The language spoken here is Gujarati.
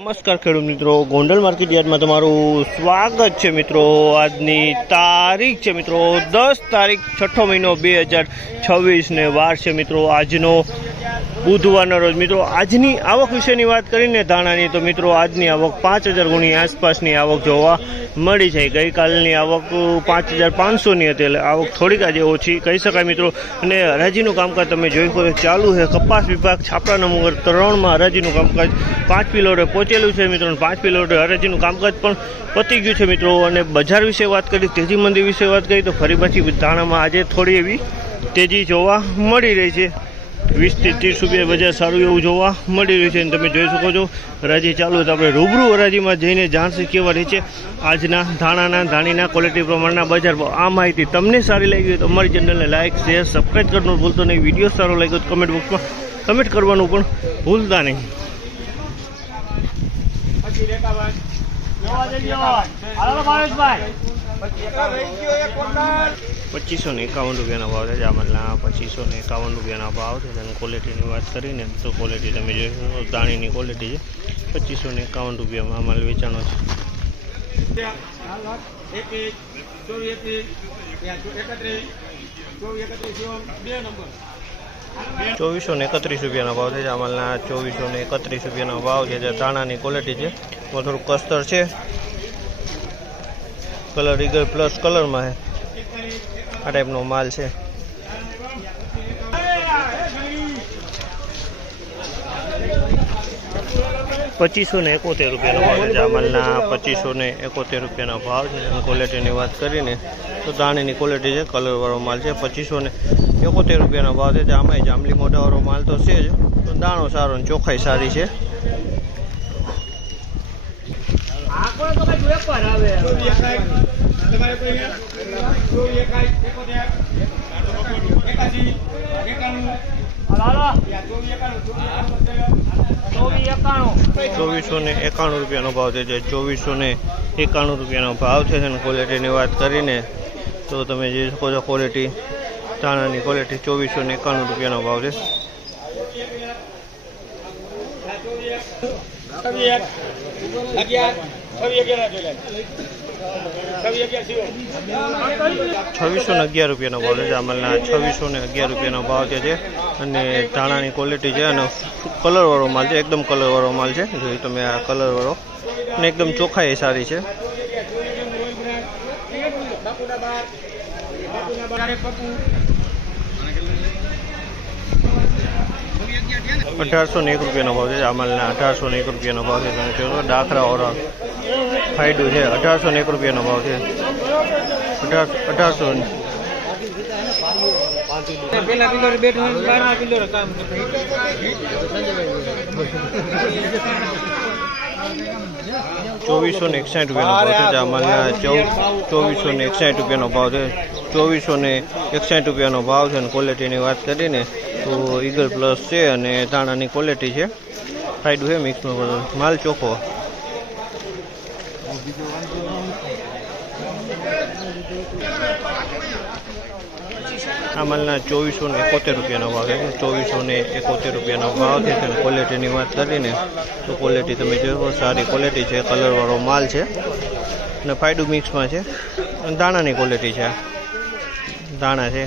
નમસ્કાર ખેડૂત મિત્રો, ગોંડલ માર્કેટ યાર્ડમાં તમારું સ્વાગત છે મિત્રો। આજની તારીખ છે મિત્રો 10 તારીખ 6ઠો મહિનો 2026 ને વાર છે મિત્રો આજનો બુધવારના રોજ। મિત્રો આજની આવક વિશેની વાત કરીને ધાણાની તો મિત્રો આજની આવક 5000 ગુણી આસપાસની આવક જોવા મળી છે। ગઈકાલની આવક 5500ની હતી, એટલે આવક થોડીક આજે ઓછી કહી શકાય મિત્રો। અને હરાજીનું કામકાજ તમે જોઈ શકો ચાલુ છે। કપાસ વિભાગ છાપરા નંબર 3માં હરાજીનું કામકાજ 5 કિલોરે પહોંચેલું છે મિત્રો। 5 કિલોરે હરાજીનું કામકાજ પણ પતી ગયું છે મિત્રો। અને બજાર વિશે વાત કરી, તેજી મંદી વિશે વાત કરી તો ફરી પાછી ધાણામાં આજે થોડી એવી તેજી જોવા મળી રહી છે। 20 થી 30 રૂપિયા બજાર સારું એવું જોવા મળી રહ્યું છે। અને તમે જોઈ શકો છો હરાજી ચાલુ છે। આપણે રૂબરૂ હરાજીમાં જઈને જાણશે કેવા રહે છે આજના ધાણાના ધાણીના ક્વોલિટી પ્રમાણના બજાર ભાવ। આ માહિતી તમને સારી લાગી હોય તો અમારી ચેનલને લાઇક શેર સબસ્ક્રાઈબ કરવાનું ભૂલતો નહીં। વિડીયો સારો લાગ્યો તો કમેન્ટ બોક્સમાં કમેન્ટ કરવાનું પણ ભૂલતા નહીં। 2551 રૂપિયાનો ભાવ છે। જામલના 2551 રૂપિયાનો ભાવ છે। અને ક્વોલિટીની વાત કરીને તો ક્વોલિટી તમે જોઈ શકો દાણીની ક્વોલિટી છે। 2551 રૂપિયામાં માલ વેચાણો છે। 2431 રૂપિયાનો ભાવ છે। જામલના 2431 રૂપિયાનો ભાવ છે। જે દાણાની ક્વોલિટી છે થોડું કસ્તર છે, કલર ઈગલ પ્લસ કલરમાં છે, આ ટાઈપનો માલ છે। 2571 રૂપિયાનો ભાવ છે। જામલના 2571 રૂપિયાનો ભાવ છે। અને ક્વોલિટીની વાત કરીને તો દાણીની ક્વોલિટી છે, કલરવાળો માલ છે। 2571 રૂપિયાનો ભાવ છે। આમાંય જાંબલી મોઢાવાળો માલ તો છે જ, તો દાણો સારો અને ચોખ્ખાઈ સારી છે। ₹2491 રૂપિયાનો ભાવ છે। જે 2491 રૂપિયાનો ભાવ છે। અને ક્વોલિટીની વાત કરીને તો તમે જોઈ શકો છો ક્વોલિટી ધાણાની ક્વોલિટી 2491 રૂપિયાનો ભાવ છે। 2611 રૂપિયાનો ભાવ છે। જામલના 2611 રૂપિયાનો ભાવ છે। અને ધાણાની ક્વોલિટી છે અને કલરવાળો માલ છે, એકદમ કલરવાળો માલ છે। જોઈ તમે આ કલરવાળો અને એકદમ ચોખ્ખાઈ સારી છે। 1801 રૂપિયાનો ભાવ છે। જામલના 1801 રૂપિયાનો ભાવ છે। તમે જોયો ડાખરાવાળો ફાયદો છે। 1801 રૂપિયાનો ભાવ છે। 1800 ₹2461 રૂપિયાનો ભાવ છે। જામલના 2461 રૂપિયાનો ભાવ છે। 2461 રૂપિયાનો ભાવ છે। અને ક્વોલિટીની વાત કરીને તો ઈગલ પ્લસ છે અને ધાણાની ક્વોલિટી છે, ફાયદો છે મિક્સમાં, માલ ચોખ્ખો। આ માલના 2471 રૂપિયાનો ભાવ છે। 2471 રૂપિયાનો ભાવ છે। અને ક્વોલિટીની વાત કરીને તો ક્વોલિટી તમે જોવો સારી ક્વોલિટી છે, કલરવાળો માલ છે અને ફાયદો મિક્સમાં છે। અને દાણાની ક્વોલિટી છે, દાણા છે।